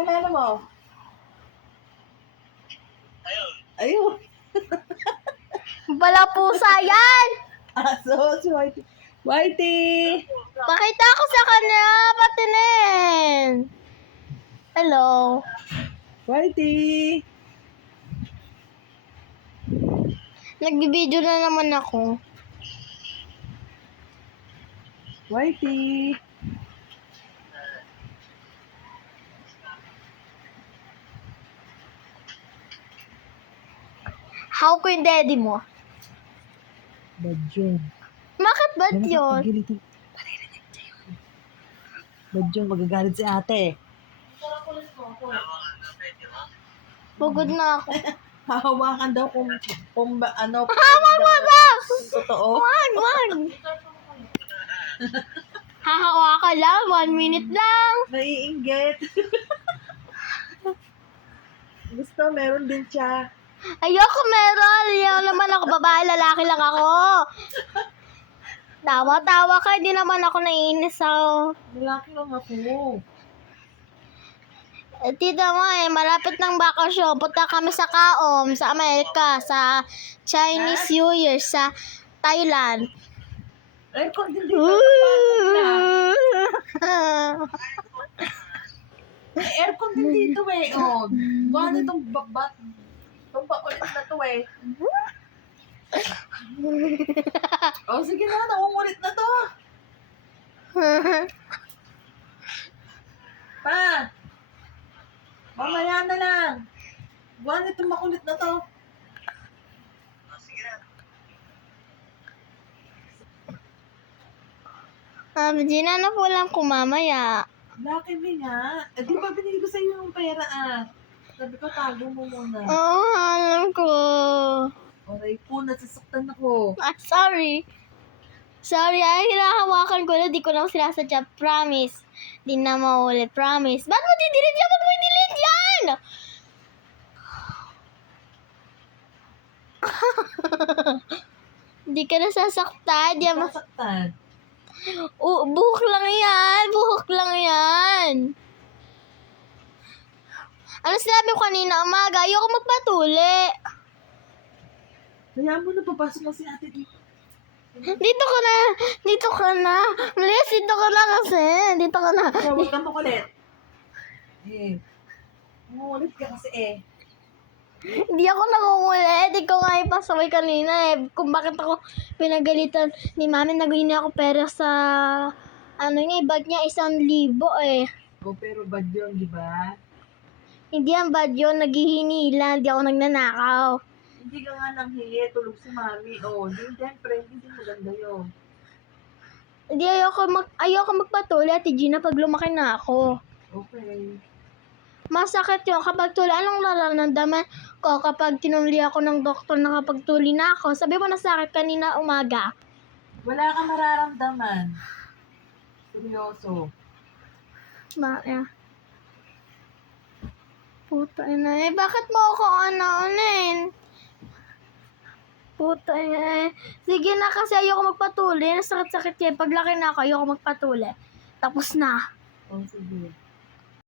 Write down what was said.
pakilala mo. Ayun. Bala pusa yan! Aso, si Whitey. Whitey! Pakita ko sa kanya, patinin! Hello. Whitey! Nagbibideo na naman ako. Whitey! How ko yung daddy mo? Bad yun. Bakit ba yun? Bad yun, magagalit si ate. Pagod na ako. Hahawakan daw kung ano. Hawa mo ba? Totoo. Wag! Hahawa ka lang, 1 minute lang. Naiinggit. Gusto, meron din siya. Ayoko meron. Ayaw naman ako babae, lalaki lang ako. Tawa-tawa ka, hindi naman ako naiinis ako. Lalaki lang ako. Tita mo malapit ng bakasyon. Punta kami sa Kaom, sa Amerika, sa Chinese New Year, sa Thailand. Aircon din dito. Kapatid na. May aircon din dito eh. Oh, gano'n itong babat. Itong bakulit na to eh. Oh, sige na. Nakungulit na to. Pa! Mamaya na lang. Gano'n itong makulit na to. Gina na po lang kumamaya. Laki mi nga. Eh, di ba binigay ko sa iyo yung pera ah? Sabi ko, tago mo muna. Oo, alam ko. Aray po, nasasaktan ako. Sorry. Sorry, hinahawakan ko na. Di ko lang sinasadya. Promise. Di na maulit. Promise. Ba't mo didelete yan? Ba't mo i-delete yan? Di ka nasasaktan. Di mo... Nasasaktan. Buhok lang yan. Buhok lang yan. Ano sinabi ko kanina umaga? Ayoko magpatuli. Kaya mo na, papasok na si ate dito. Dito ka na. Dito ka na. Please, dito ka na kasi. Dito ka na. Kaya huwag kang makulit. Eh, makulit ka kasi eh. Hindi ako nangungulit. Ikaw nga ipasaway kanina eh. Kung bakit ako pinagalitan ni mami, naguhin ako pera sa ano niya, bag niya 1,000 eh. Oh, pero bad yun, di ba? Hindi yan bad yun, naghihinila. Hindi ako nagnanakaw. Hindi ka nga nang hiye, tulog si mami. Oh, di, siyempre, hindi maganda yun. Hindi ayoko magpatuloy, Ate Gina, pag lumaki na ako. Okay. Masakit yun kapag tuli. Anong nararamdaman ko kapag tinuli ako ng doktor na kapag tuli na ako? Sabi mo nasakit kanina umaga. Wala kang mararamdaman. Seryoso. Bakit? Puta ina eh. Bakit mo ako ano-anin? Puta ina eh. Sige na kasi ayoko magpatuli. Nasakit-sakit yan. Paglaki na ako, ayoko magpatuli. Tapos na. Oh, sige.